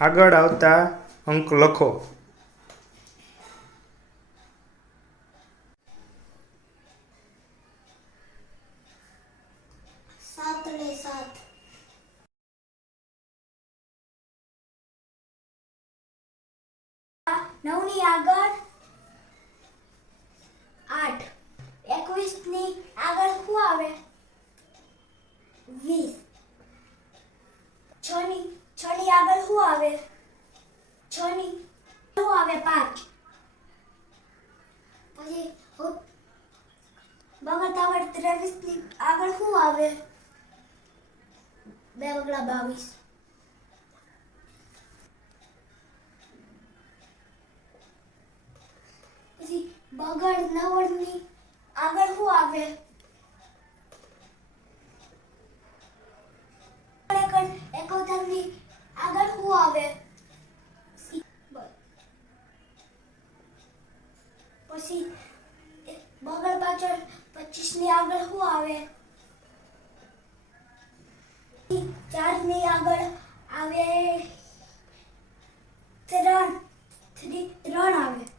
આગળ આવતા અંક લખો. 7 ને 7. 9 ની આગળ 8. 21 ની આગળ શું આવે? 20. 6 ની આગળ શું આવે? 6 ની શું આવે? 5. પછી બગડતાવડ 23 ની આગળ શું આવે? 2 બગડા 22. પછી બગડ 90 ની આગળ શું આવે? 71 ની આગળ શું આવે? પછી બગડ પાછળ 25 ની આગળ શું આવે? 4 ની આગળ આવે 3 આવે.